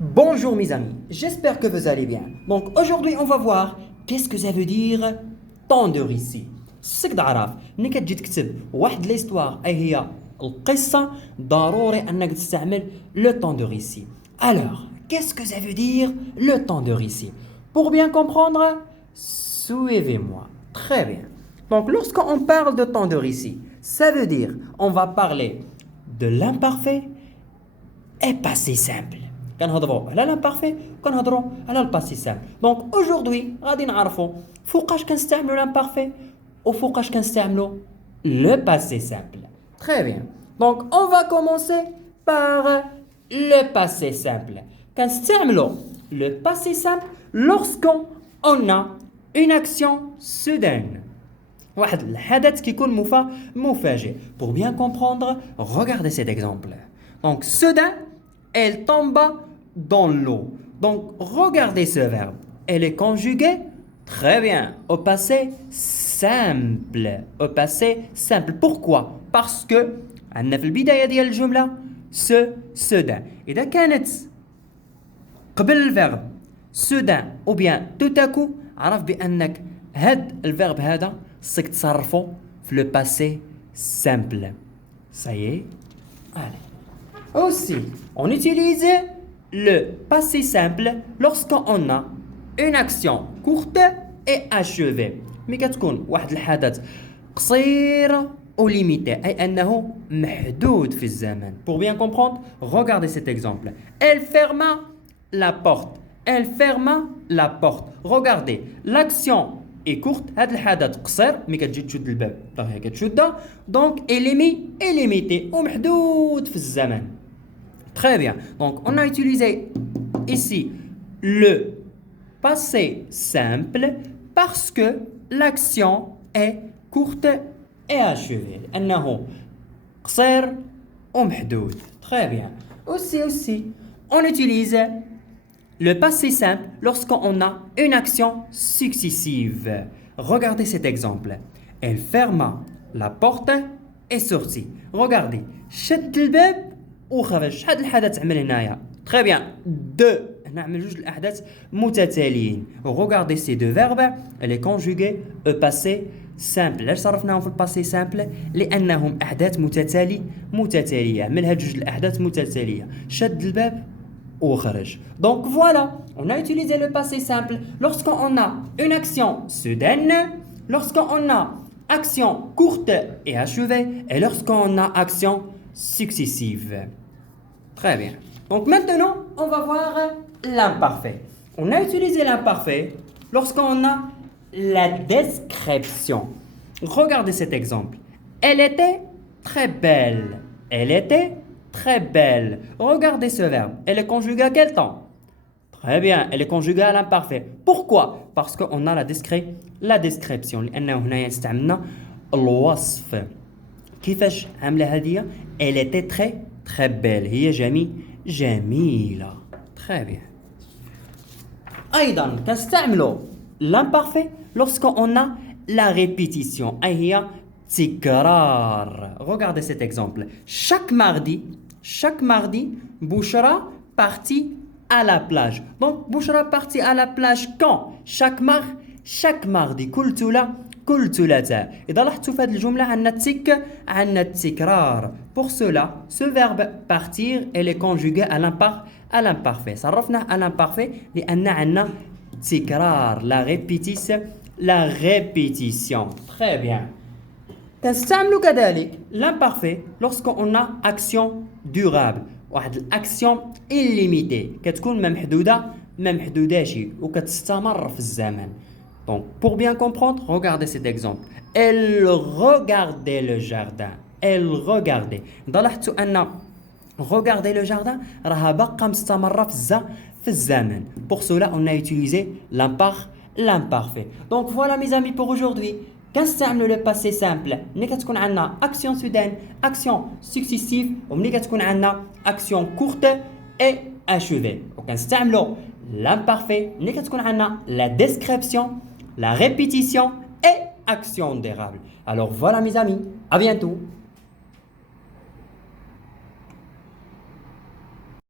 Bonjour mes amis, j'espère que vous allez bien. Donc aujourd'hui on va voir qu'est-ce que ça veut dire tendre ici. السك تعرف ملي كتجي تكتب واحد ليستوار اي هي القصة ضروري انك تستعمل لو tendre ici. Alors, qu'est-ce que ça veut dire le tendre ici? Pour bien comprendre, suivez-moi. Très bien. Donc lorsqu'on parle de tendre ici, ça veut dire on va parler de l'imparfait et passé simple. كنهضروا على l'imparfait وكنهضروا على الباسي سامبل. دونك aujourd'hui غادي نعرفوا فوقاش كنستعملوا l'imparfait وفوقاش كنستعملوا le passé simple. Très bien. Donc on va commencer par le passé simple. كنستعملوا le passé simple lorsqu'on a une action soudaine. واحد الحدث كيكون مفاجئ. Pour bien comprendre, regardez cet exemple. Donc soudain, elle tombe dans l'eau. Donc regardez ce verbe. Elle est conjuguée très bien au passé simple. Au passé simple. Pourquoi? Parce que عندنا في البداية ديال الجملة soudain. إذا كانت قبل الفيرب soudain ou bien tout à coup عرف بأنك هاد الفيرب هذا خصك تصرفه في le passé simple. Ça y est. Allez. Aussi, on utilise le passé simple lorsqu'on a une action courte et achevée. ملي كتكون واحد الحدث قصير ou limité أي أنه محدود في الزمن. Pour bien comprendre, regardez cet exemple. Elle ferma la porte. Elle ferma la porte. Regardez, l'action est courte. هذا الحدث قصير ملي كتجي تشد الباب دغيا كتشدها. Donc elle est limitée ومحدود في الزمن. Très bien. Donc, on a utilisé ici le passé simple parce que l'action est courte et achevée. أنه قصير ومحدود. Très bien. Aussi, on utilise le passé simple lorsqu'on a une action successive. Regardez cet exemple. Elle ferma la porte et sortit. Regardez. شد الباب وخرج. شحال الحدث عمل هنايا؟ Très bien. Deux. نعمل جوج الأحداث متتاليين. Regardez ces deux verbes. Elle est conjuguée au passé simple. علاش صرفناهم في الباسي سامبل؟ لأنهم أحداث متتالية. عملها جوج الأحداث متتالية. شد الباب وخرج. Donc voilà, on a utilisé le passé simple lorsqu'on a une action soudaine, lorsqu'on a action courte et achevée et lorsqu'on a action successive. Très bien. Donc maintenant, on va voir l'imparfait. On a utilisé l'imparfait lorsqu'on a la description. Regardez cet exemple. Elle était très belle. Elle était très belle. Regardez ce verbe. Elle est conjuguée à quel temps? Très bien. Elle est conjuguée à l'imparfait. Pourquoi? Parce qu'on a la description. لأنه هنا استعملنا الوصف. كيفاش عاملة هذه؟ Elle était très belle. هي جميلة. Très bien. أيضا كنستعملوا l'imparfait lorsqu'on a la répétition. أي هي تكرار. Regardez cet exemple. Chaque mardi, Bouchra partit à la plage. Donc Bouchra partit à la plage quand? chaque mardi. كل ثلاثاء. إذا لاحظتوا في هذه الجملة عندنا التكرار. Pour cela, ce verbe partir elle est conjugué à l'imparfait. صرفنا à l'imparfait لأن عندنا تكرار la répétition. Très bien. كنستعملوا كذلك l'imparfait lorsqu'on a action durable. واحد الأكسيون illimitée كتكون ما محدوداش وكتستمر في الزمن. Donc, pour bien comprendre, regardez cet exemple. Elle regardait le jardin. Elle regardait. لاحظتوا أن regarder le jardin راها باقا مستمرة في الزمن. Pour cela, on a utilisé l'imparfait. Donc voilà mes amis pour aujourd'hui. كنستعملوا le passé simple ملي كتكون عندنا action soudaine, action successive وملي كتكون عندنا action courte et achevée. وكنستعملوا l'imparfait ملي كتكون عندنا la description, la répétition et action durable. Alors voilà mes amis, à bientôt.